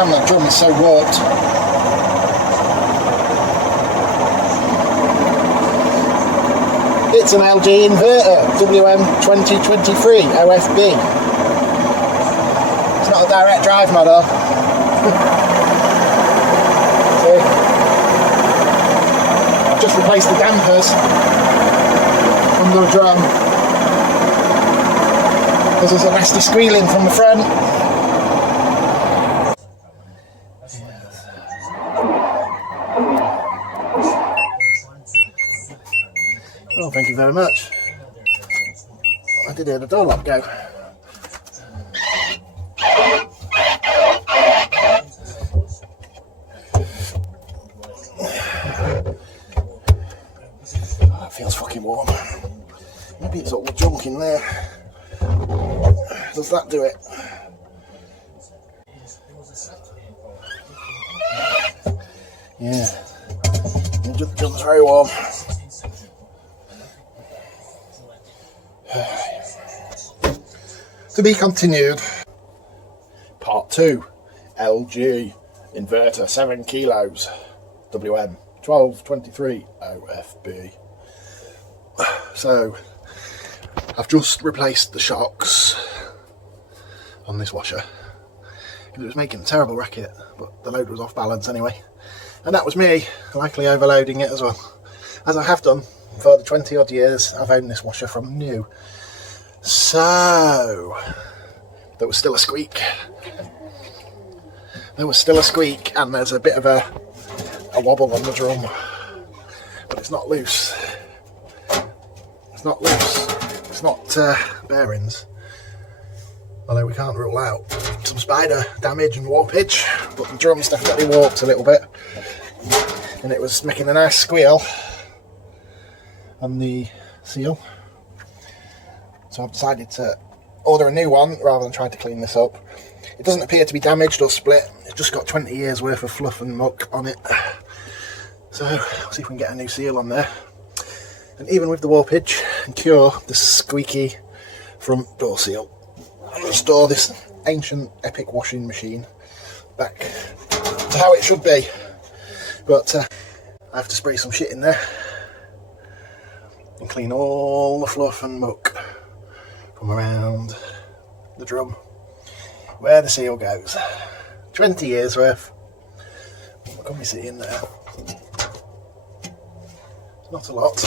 damn, that drum is so warped. It's an LG inverter, WM12230FD. It's not a direct drive model. See? I've just replaced the dampers from the drum because there's a nasty squealing from the front. Well, thank you very much. I did hear the door lock go. That feels fucking warm. Maybe it's all the junk in there. Does that do it? Yeah. The jump's very warm. To be continued. Part 2. LG inverter 7 kilos. WM12230FD. So I've just replaced the shocks on this washer because it was making a terrible racket, but the load was off balance anyway, and that was me likely overloading it as well, as I have done for the 20 odd years I've owned this washer from new. So there was still a squeak. And there's a bit of a wobble on the drum, but it's not loose. It's not bearings, although we can't rule out some spider damage and warpage, but the drum's definitely warped a little bit, and it was making a nice squeal on the seal. So I've decided to order a new one rather than trying to clean this up. It doesn't appear to be damaged or split, it's just got 20 years worth of fluff and muck on it. So we'll see if we can get a new seal on there, and even with the warpage, and cure the squeaky front door seal and restore this ancient epic washing machine back to how it should be. But I have to spray some shit in there and clean all the fluff and muck from around the drum where the seal goes. 20 years worth. What can we see in there? Not a lot.